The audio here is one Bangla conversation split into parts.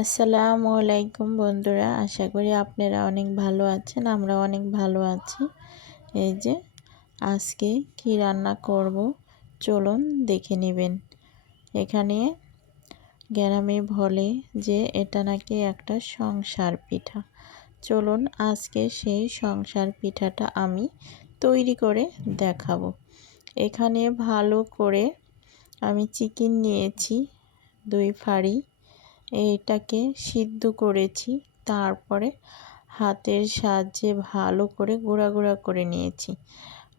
আসসালামু আলাইকুম বন্ধুরা, আশা করি আপনারা অনেক ভালো আছেন। আমরা অনেক ভালো আছি। এই যে আজকে কি রান্না করব চলুন দেখে নেবেন। এখানে গ্রামে বলে যে এটা নাকি একটা সংসার পিঠা। চলুন আজকে সেই সংসার পিঠাটা আমি তৈরি করে দেখাবো। এখানে ভালো করে আমি চিকেন নিয়েছি 2 ফাড়ি। এইটাকে সিদ্ধ করেছি, তারপরে হাতের সাহায্যে ভালো করে গুঁড়া গুঁড়া করে নিয়েছি।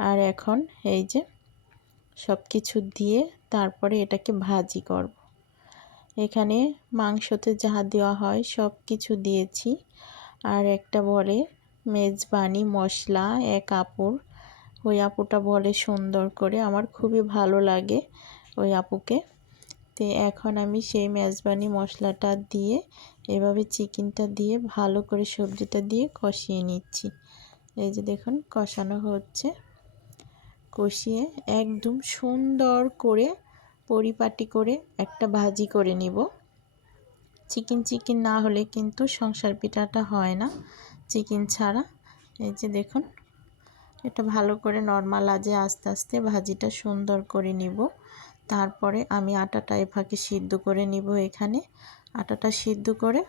আর এখন এই যে সব কিছু দিয়ে তারপরে এটাকে ভাজি করব। এখানে মাংসতে যা দেওয়া হয় সব কিছু দিয়েছি। আর একটা বলে মেজবানি মশলা, এক আপুর, ওই আপুটা বলে সুন্দর করে, আমার খুবই ভালো লাগে ওই আপুকে। তো এখন আমি সেই মেজবানি মশলাটা দিয়ে এভাবে চিকেনটা দিয়ে ভালো করে সবজিটা দিয়ে কষিয়ে নিচ্ছি। এই যে দেখুন কষানো হচ্ছে, কষিয়ে একদম সুন্দর করে পরিপাটি করে একটা ভাজি করে নিব। চিকেন না হলে কিন্তু সংসার পিঠাটা হয় না চিকেন ছাড়া। এই যে দেখুন এটা ভালো করে নরমাল আঁচে আস্তে আস্তে ভাজিটা সুন্দর করে নিব। তারপরে আমি আটাটা এভাবে সিদ্ধ করে নিব। এখানে আটাটা সিদ্ধ করে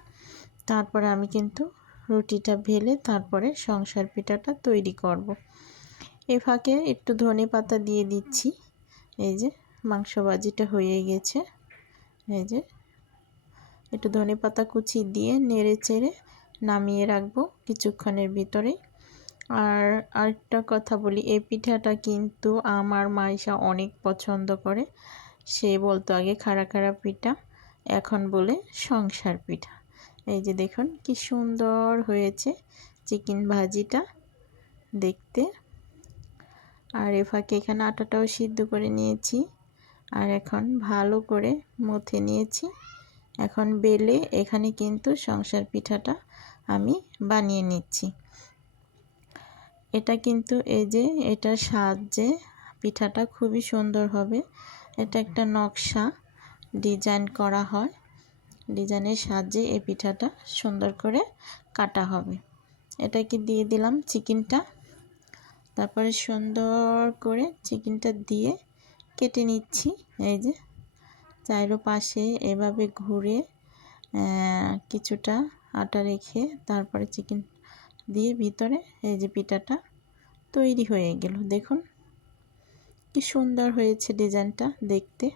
তারপরে আমি কিন্তু রুটিটা বেলে তারপরে সংসার পিঠাটা তৈরি করব। এ ফাঁকে একটু ধনেপাতা দিয়ে দিচ্ছি। এই যে মাংস ভাজিটা হয়ে গেছে। এই যে একটু ধনেপাতা কুচি দিয়ে নেড়ে চেড়ে নামিয়ে রাখবো কিছুক্ষণের ভিতরেই। আর আরেকটা কথা বলি, এই পিঠাটা কিন্তু আমার মাইশা অনেক পছন্দ করে। সে বলতো আগে খাড়া খাড়া পিঠা, এখন বলে সংসার পিঠা। এই যে দেখুন কি সুন্দর হয়েছে চিকেন ভাজিটা দেখতে। আর এ ফাঁকে এখানে আটাটাও সিদ্ধ করে নিয়েছি। আর এখন ভালো করে মথে নিয়েছি। এখন বেলে এখানে কিন্তু সংসার পিঠাটা আমি বানিয়ে নিচ্ছি। এটা কিন্তু এই যে এটার সাহায্যে পিঠাটা খুবই সুন্দর হবে। এটা একটা নকশা ডিজাইন করা হয়, ডিজাইনের সাহায্যে এই পিঠাটা সুন্দর করে কাটা হবে। এটাকে দিয়ে দিলাম চিকেনটা, তারপরে সুন্দর করে চিকেনটা দিয়ে কেটে নিচ্ছি। এই যে চাইরো পাশে এভাবে ঘুরে কিছুটা আটা রেখে তারপরে চিকেন দিয়ে ভিতরে এই যে পিঠাটা তৈরি হয়ে গেল। দেখুন কি সুন্দর হয়েছে ডিজাইনটা দেখতে।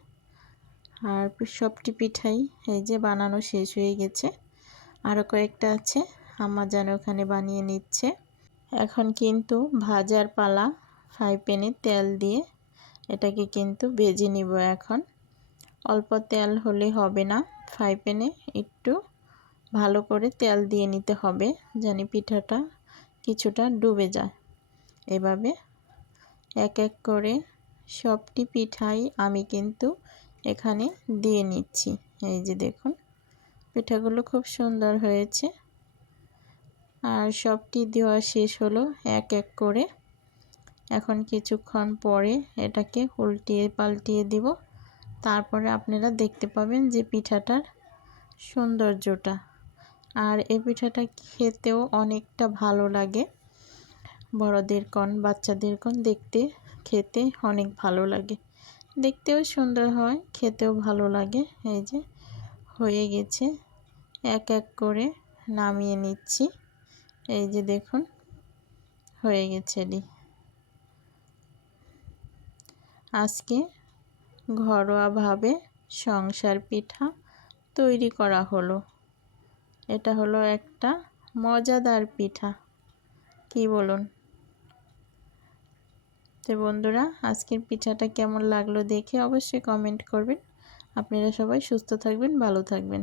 আর সবটি পিঠাই এই যে বানানো শেষ হয়ে গেছে, আরও কয়েকটা আছে, আমার যেন ওখানে বানিয়ে নিচ্ছে। এখন কিন্তু ভাজার পালা। ফ্রাই প্যানে তেল দিয়ে এটাকে কিন্তু ভেজে নিব। এখন অল্প তেল হলে হবে না, ফ্রাই প্যানে একটু ভালো করে তেল দিয়ে নিতে হবে যেন পিঠাটা কিছুটা ডুবে যায়। এভাবে এক এক করে সবটি পিঠাই আমি কিন্তু এখানে দিয়ে নিচ্ছি। এই যে দেখুন পিঠাগুলো খুব সুন্দর হয়েছে। আর সবটি দেওয়া শেষ হলো এক এক করে। এখন কিছুক্ষণ পরে এটাকে উল্টিয়ে পাল্টিয়ে দিব। তারপরে আপনারা দেখতে পাবেন যে পিঠাটার সৌন্দর্যটা। আর এই পিঠাটা খেতেও অনেকটা ভালো লাগে, বড়দের কোন বাচ্চাদের কোন দেখতে খেতে অনেক ভালো লাগে, দেখতেও সুন্দর হয়, খেতেও ভালো লাগে। এই যে হয়ে গেছে, এক এক করে নামিয়ে নিচ্ছি। এই যে দেখুন হয়ে গেছে। আজকে ঘরোয়াভাবে সংসার পিঠা তৈরি করা হলো। এটা হলো একটা মজাদার পিঠা, কি বলুন? তো বন্ধুরা আজকের পিঠাটা কেমন লাগলো দেখে অবশ্যই কমেন্ট করবেন। আপনারা সবাই সুস্থ থাকবেন, ভালো থাকবেন।